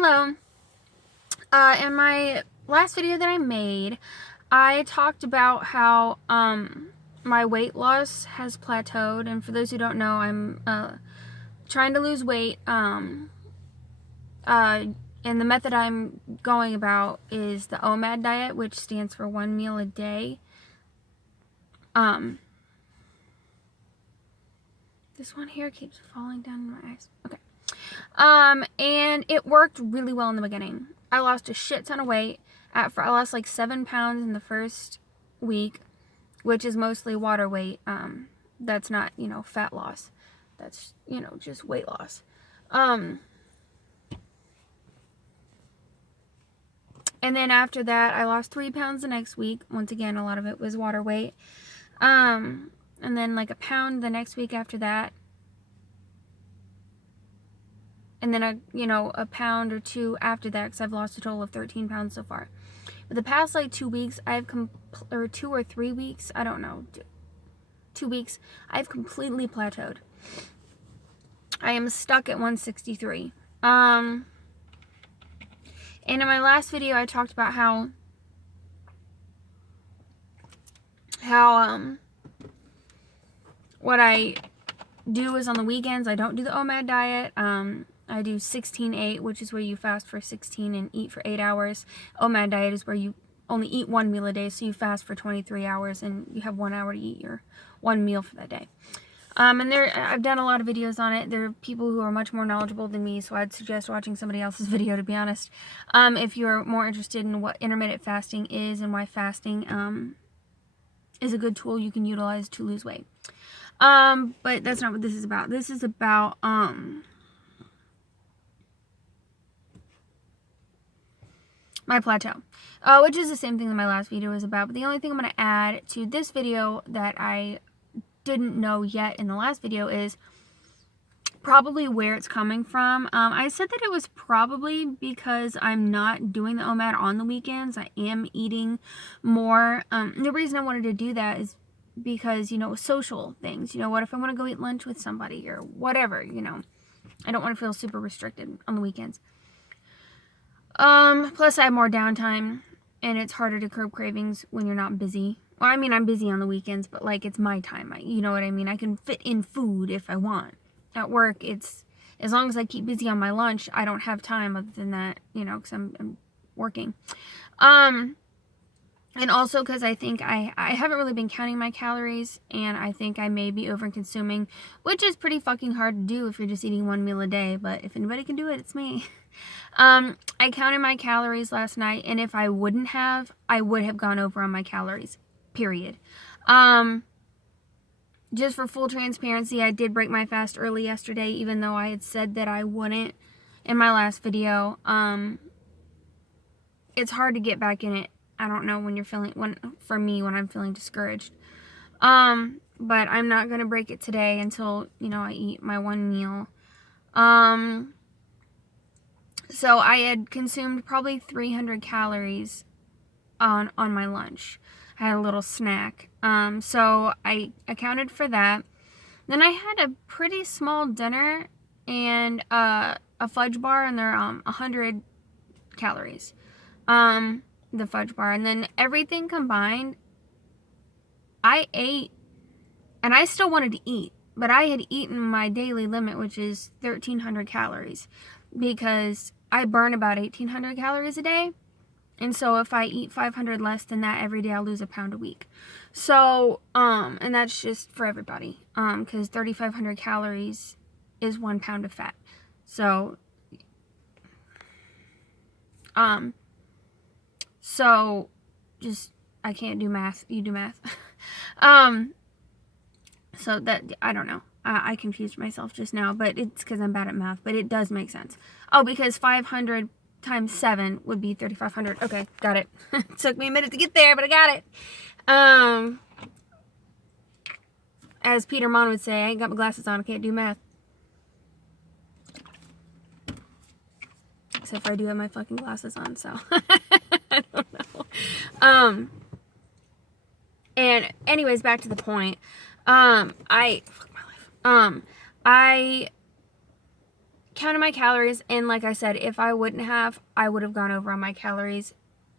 Hello. In my last video that I made, I talked about how my weight loss has plateaued, and for those who don't know, I'm trying to lose weight. And the method I'm going about is the OMAD diet, which stands for 1 meal a day. This one here keeps falling down my eyes. Okay. And it worked really well in the beginning. I lost a shit ton of weight. I lost like 7 pounds in the first week, which is mostly water weight. That's not, fat loss. That's, just weight loss. And then after that, I lost 3 pounds the next week. Once again, a lot of it was water weight. And then like a pound the next week after that. And then a pound or two after that, because I've lost a total of 13 pounds so far. But the past like 2 weeks, or 2 or 3 weeks, I don't know, 2 weeks, I've completely plateaued. I am stuck at 163. And in my last video, I talked about how what I do is on the weekends, I don't do the OMAD diet. I do 16-8, which is where you fast for 16 and eat for 8 hours. OMAD diet is where you only eat 1 meal a day, so you fast for 23 hours and you have 1 hour to eat your 1 meal for that day. And I've done a lot of videos on it. There are people who are much more knowledgeable than me, so I'd suggest watching somebody else's video, to be honest. If you're more interested in what intermittent fasting is and why fasting is a good tool you can utilize to lose weight. But that's not what this is about. This is about, my plateau, which is the same thing that my last video was about. But the only thing I'm going to add to this video that I didn't know yet in the last video is probably where it's coming from. I said that it was probably because I'm not doing the OMAD on the weekends. I am eating more. The reason I wanted to do that is because, social things. What if I want to go eat lunch with somebody or whatever, I don't want to feel super restricted on the weekends. Plus I have more downtime, and it's harder to curb cravings when you're not busy. Well, I mean, I'm busy on the weekends, but like, it's my time. You know what I mean? I can fit in food if I want. At work, it's, as long as I keep busy on my lunch, I don't have time other than that, because I'm working. And also because I think I haven't really been counting my calories, and I think I may be over-consuming, which is pretty fucking hard to do if you're just eating 1 meal a day, but if anybody can do it, it's me. I counted my calories last night, and if I wouldn't have, I would have gone over on my calories, period. Just for full transparency, I did break my fast early yesterday, even though I had said that I wouldn't in my last video. It's hard to get back in it. I don't know when I'm feeling discouraged. But I'm not going to break it today until, I eat my 1 meal. So I had consumed probably 300 calories on my lunch. I had a little snack. So I accounted for that. Then I had a pretty small dinner and a fudge bar, and they're 100 calories. The fudge bar, and then everything combined, I ate, and I still wanted to eat, but I had eaten my daily limit, which is 1,300 calories, because I burn about 1,800 calories a day, and so if I eat 500 less than that every day, I'll lose a pound a week. So, and that's just for everybody, because 3,500 calories is 1 pound of fat. So, just, I can't do math. You do math. So that, I don't know. I confused myself just now, but it's because I'm bad at math, but it does make sense. Oh, because 500 times 7 would be 3,500. Okay, got it. It took me a minute to get there, but I got it. As Peter Mon would say, I ain't got my glasses on, I can't do math. Except for I do have my fucking glasses on, so I don't know. And anyways, back to the point. I counted my calories, and like I said, if I wouldn't have, I would have gone over on my calories.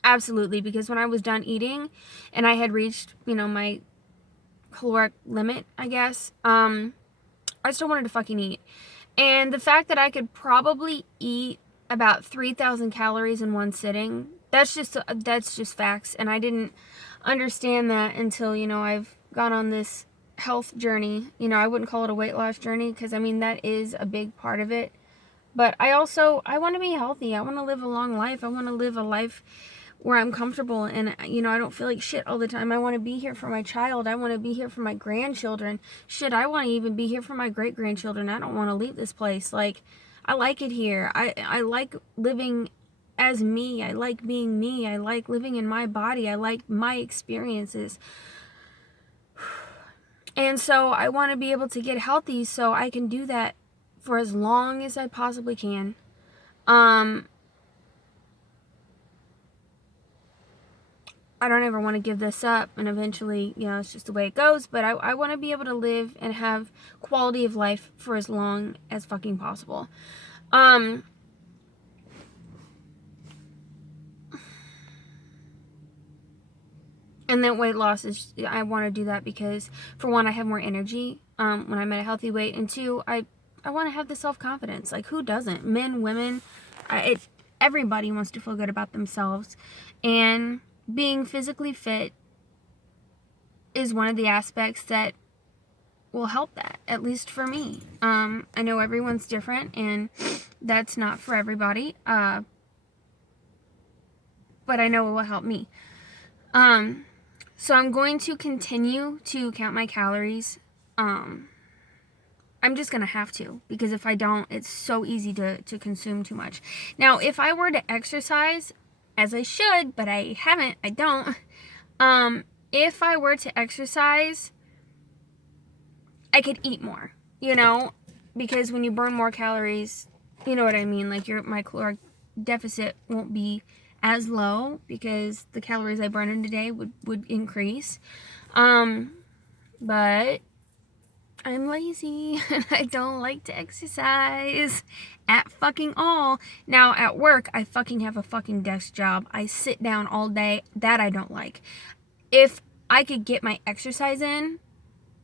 Absolutely, because when I was done eating and I had reached, you know, my caloric limit, I guess, I still wanted to fucking eat. And the fact that I could probably eat about 3,000 calories in one sitting, that's just facts. And I didn't understand that until, you know, I've gone on this health journey. You know, I wouldn't call it a weight loss journey, because I mean, that is a big part of it. But I want to be healthy. I want to live a long life. I want to live a life where I'm comfortable and, you know, I don't feel like shit all the time. I want to be here for my child. I want to be here for my grandchildren. Shit, I want to even be here for my great-grandchildren. I don't want to leave this place. Like, I like it here. I like living as me. I like being me. I like living in my body. I like my experiences. And so I want to be able to get healthy so I can do that for as long as I possibly can. I don't ever want to give this up, and eventually, you know, it's just the way it goes, but I want to be able to live and have quality of life for as long as fucking possible. And then weight loss is, I want to do that because, for one, I have more energy when I'm at a healthy weight, and two, I want to have the self-confidence. Like, who doesn't? Men, women, everybody wants to feel good about themselves, and being physically fit is one of the aspects that will help that, at least for me. I know everyone's different, and that's not for everybody, but I know it will help me. So I'm going to continue to count my calories. I'm just going to have to, because if I don't, it's so easy to consume too much. Now, if I were to exercise, as I should, but I haven't, I don't, if I were to exercise, I could eat more, you know, because when you burn more calories, you know what I mean, like my caloric deficit won't be as low because the calories I burn in a day would increase. But I'm lazy and I don't like to exercise at fucking all. Now at work, I fucking have a fucking desk job. I sit down all day. That I don't like. If I could get my exercise in,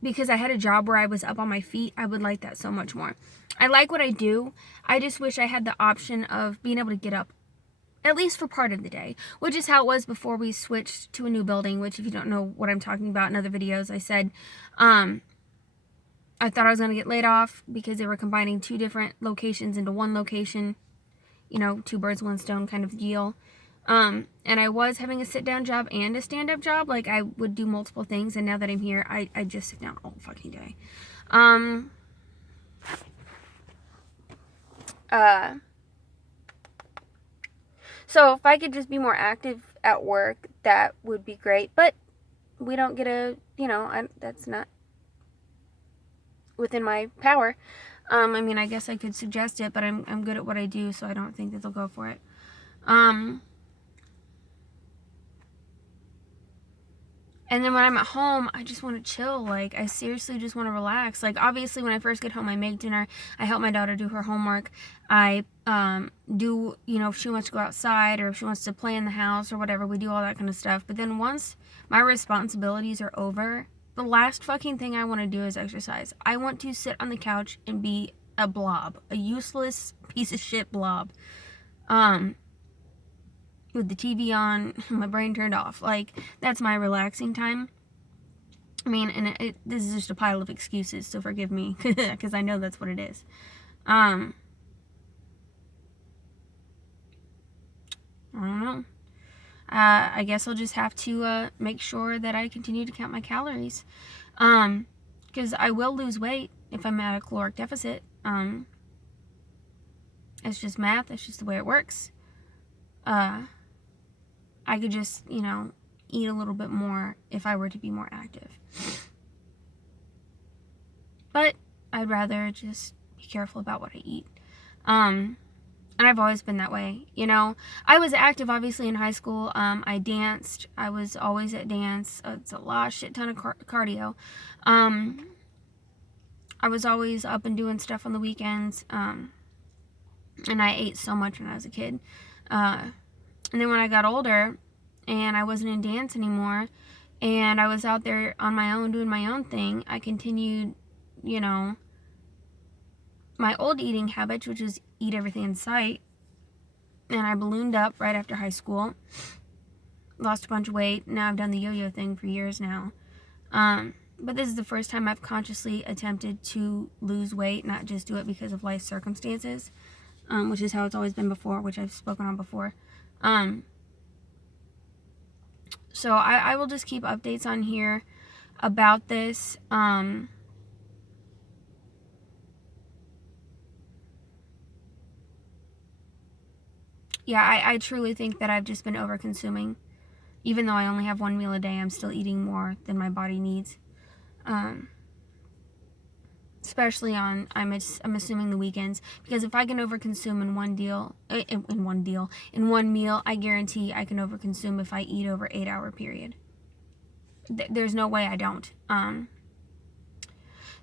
because I had a job where I was up on my feet, I would like that so much more. I like what I do. I just wish I had the option of being able to get up at least for part of the day, which is how it was before we switched to a new building, which, if you don't know what I'm talking about in other videos, I said, I thought I was going to get laid off because they were combining two different locations into one location, you know, two birds, one stone kind of deal. And I was having a sit-down job and a stand-up job. Like, I would do multiple things, and now that I'm here, I just sit down all fucking day. So if I could just be more active at work, that would be great. But we don't get a, you know, that's not within my power. I mean, I guess I could suggest it, but I'm good at what I do, so I don't think that they'll go for it. And then when I'm at home, I just want to chill. Like, I seriously just want to relax. Like, obviously, when I first get home, I make dinner. I help my daughter do her homework. I do, you know, if she wants to go outside or if she wants to play in the house or whatever, we do all that kind of stuff. But then once my responsibilities are over, the last fucking thing I want to do is exercise. I want to sit on the couch and be a blob. A useless piece of shit blob. With the TV on, my brain turned off. Like, that's my relaxing time. I mean, and this is just a pile of excuses, so forgive me, because I know that's what it is. I don't know. I guess I'll just have to make sure that I continue to count my calories. Because I will lose weight if I'm at a caloric deficit. It's just math. It's just the way it works. I could just, you know, eat a little bit more if I were to be more active. But I'd rather just be careful about what I eat. And I've always been that way, you know. I was active, obviously, in high school. I danced. I was always at dance. It's a shit ton of cardio. I was always up and doing stuff on the weekends. And I ate so much when I was a kid. And then when I got older and I wasn't in dance anymore and I was out there on my own doing my own thing, I continued, you know, my old eating habits, which is eat everything in sight. And I ballooned up right after high school. Lost a bunch of weight. Now I've done the yo-yo thing for years now. But this is the first time I've consciously attempted to lose weight, not just do it because of life circumstances, which is how it's always been before, which I've spoken on before. So I will just keep updates on here about this. Yeah, I truly think that I've just been over-consuming. Even though I only have one meal a day, I'm still eating more than my body needs. Especially on, I'm assuming the weekends. Because if I can overconsume in one meal, I guarantee I can overconsume if I eat over 8-hour period. There's no way I don't.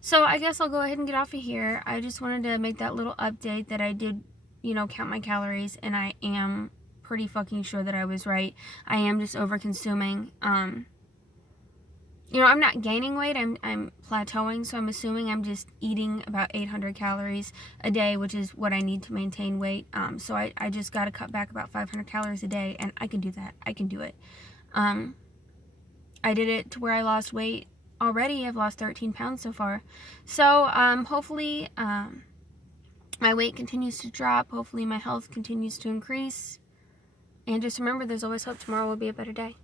So I guess I'll go ahead and get off of here. I just wanted to make that little update that I did, you know, count my calories, and I am pretty fucking sure that I was right. I am just over consuming. You know, I'm not gaining weight, I'm plateauing, so I'm assuming I'm just eating about 800 calories a day, which is what I need to maintain weight. So I just got to cut back about 500 calories a day, and I can do that. I can do it. I did it to where I lost weight already. I've lost 13 pounds so far. So hopefully my weight continues to drop. Hopefully my health continues to increase. And just remember, there's always hope. Tomorrow will be a better day.